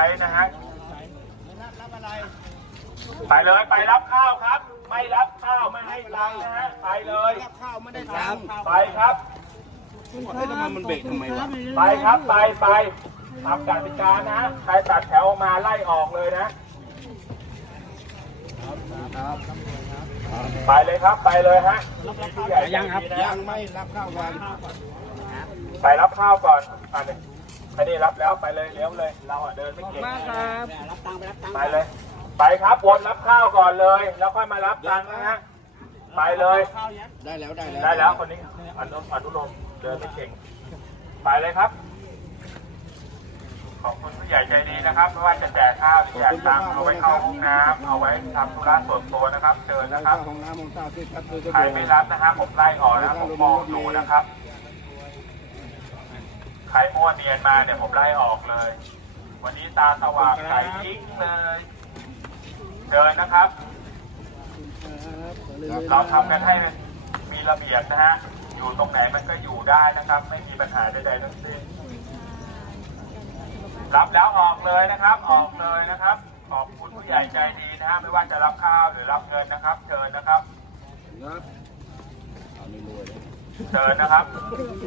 ช้นะฮะไปเลยไปรับข้าวครับ ไม่รับข้าวไม่ให้ตังค์นะฮะไปเลยข้าวไม่ได้ตังค์ไปครับเฮ้ยทำไมมันเบรกทำไมวะไปครับไปไปทำกติกานะใครตัดแถวออกมาไล่ออกเลยนะไปเลยครับไปเลยฮะผู้ใหญ่ยังครับใจดีนะยังไม่รับข้าววันไปรับข้าวก่อนไปเลย ไม่ได้รับแล้วไปเลยเลี้ยวเลย เราอะเดินไม่เก่งไปเลย ไปครับวนรับข้าวก่อนเลย แล้วค่อยมารับตังค์นะฮะไปเลย ได้แล้วได้แล้วได้แล้วคนนี้อนุอนุโลมเดินไม่เก่งไปเลยครับ ขอบคุณผู้ใหญ่ใจดีนะครับไม่ว่าจะแจกข้าวหรือแจกตังค์เอาไว้เข้าห้องน้ำเอาไว้ทำธุระส่วนตัวนะครับเชิญนะครับของน้ำของตาที่คัดซื้อใครไม่รับนะครับผมไล่ออกนะครับผมมองดูนะครับ ใครมั่วเนียนมาเนี่ยผมไล่ออกเลย วันนี้ตาสว่างใสยิ่งเลยเชิญนะครับ เราทำกันให้มีระเบียบนะฮะ อยู่ตรงไหนมันก็อยู่ได้นะครับ ไม่มีปัญหาใดๆทั้งสิ้นรับแล้วออกเลยนะครับ ออกเลยนะครับ ขอบคุณผู้ใหญ่ใจดีนะฮะ ไม่ว่าจะรับข้าวหรือรับเงินนะครับ เชิญนะครับครับเอาไม่รวยเลย เชิญนะครับ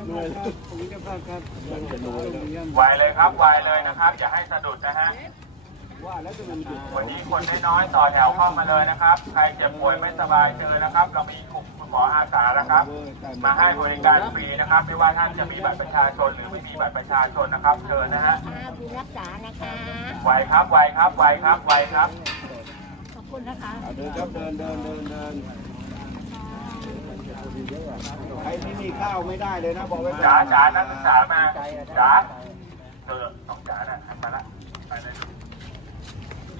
รวยครับผมจะพาครับมันจะรวยแล้วไวเลยครับไวเลยนะครับ อย่าให้สะดุดนะฮะว่าแล้วจะมันหยุดวันนี้คนน้อยๆต่อแถวเข้ามาเลยนะครับ ใครเจ็บป่วยไม่สบายเชิญนะครับ เรามีกลุ่มคุณหมออาสานะครับ มาให้บริการฟรีนะครับ ไม่ว่าท่านจะมีบัตรประชาชนหรือไม่มีบัตรประชาชนนะครับ เชิญนะฮะค่ะผู้รักษานะคะไวครับไวครับไวครับไวครับ ขอบคุณนะคะเอาเดินครับเดินเดินเดินเดิน ใครไม่มีข้าวไม่ได้เลยนะบอกไว้ก่จ๋าอนจ๋านักศึกษามาจ๋าเออน้องจ๋าน่ะหันมาละไปเลย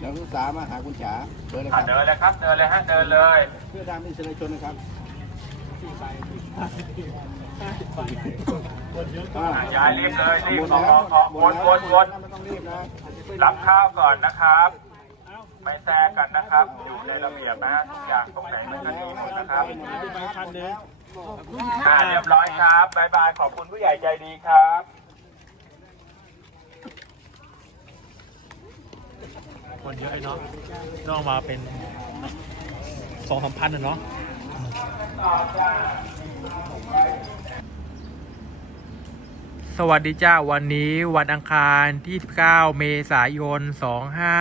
นักศึกษามาหาคุณจ๋าเดินเลยคอะรับเดินเลยครับ เดินเลยฮะ เดินเลย เพื่อดามอิสระชนนะครับอ่าอะยายรีบเลยรีบขอขอขอหมวดนแล้ววนวนไม่ต้องรีบนะ รับข้าวก่อนนะครับ ไม่แทรกกันนะครับ อยู่ในระเบียบนะทุกอย่างตรงไหนมันก็ดีหมดนะครับอ่าเรียบร้อยครับบายบายขอบคุณผู้ใหญ่ใจดีครับคนเยอะเลยเนาะน้อกมาเป็นสองสามพันอะเนาะ สวัสดีจ้าวันนี้วันอังคารที่19เมษายน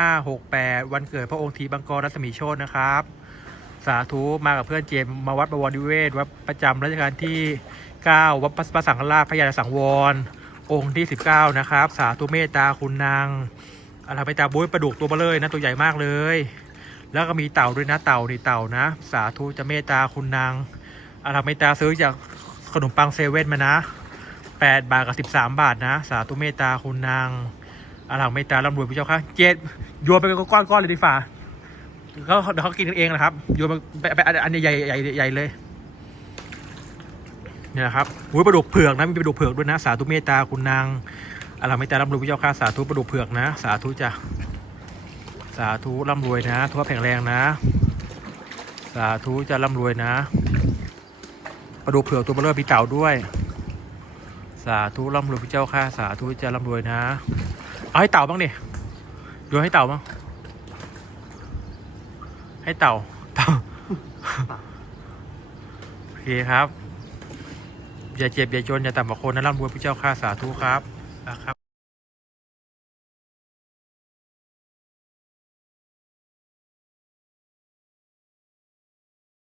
2568 วันเกิดพระองค์ทีบังกรรัศมีโชตนะครับ สาธุมากับเพื่อนเจมมาวัดบวรนิเวศวัดประจำรัชกาลที่ 9 วัดพระสังฆราชพระยาสังวร องค์ที่ 19 นะครับ สาธุเมตตาคุณนางอะไรไปตาบุ้ยประดุกตัวเบลเลยนะตัวใหญ่มากเลย แล้วก็มีเต่าด้วยนะเต่านี่เต่านะ สาธุจะเมตตาคุณนางอะไรเมตตาซื้อจากขนมปังเซเว่นมานะ 8 บาทกับ 13 บาทนะ สาธุเมตตาคุณนางอาลังเมตตาร่ำรวยพระเจ้าค่ะเจ็ดโยนไปเป็นก้อนๆเลยดีฝ่าเขาเดี๋ยวเขากินกันเองนะครับโยนไปไปอันใหญ่ใหญ่ใหญ่เลยเนี่ยนะครับหูยปลาดุกเผือกนะมีปลาดุกเผือกด้วยนะ สาธุเมตตาคุณนางอาลังเมตตาร่ำรวยพระเจ้าค่ะสาธุปลาดุกเผือกนะ สาธุจ้ะสาธุร่ำรวยนะทุกข์แข็งแรงนะ สาธุจะร่ำรวยนะปลาดุกเผือกตัวเบลอมีเต่าด้วย สาธุร่ำรวยพระเจ้าค่ะสาธุจะร่ำรวยนะ เอาให้เต่าบ้างดิดูให้เต่าบ้าง ให้เต่าเต่าโอเคครับ อย่าเจ็บอย่าจนอย่าต่ำกว่าคนนะร่ำรวยพระเจ้าค่ะสาธุครับนะครับ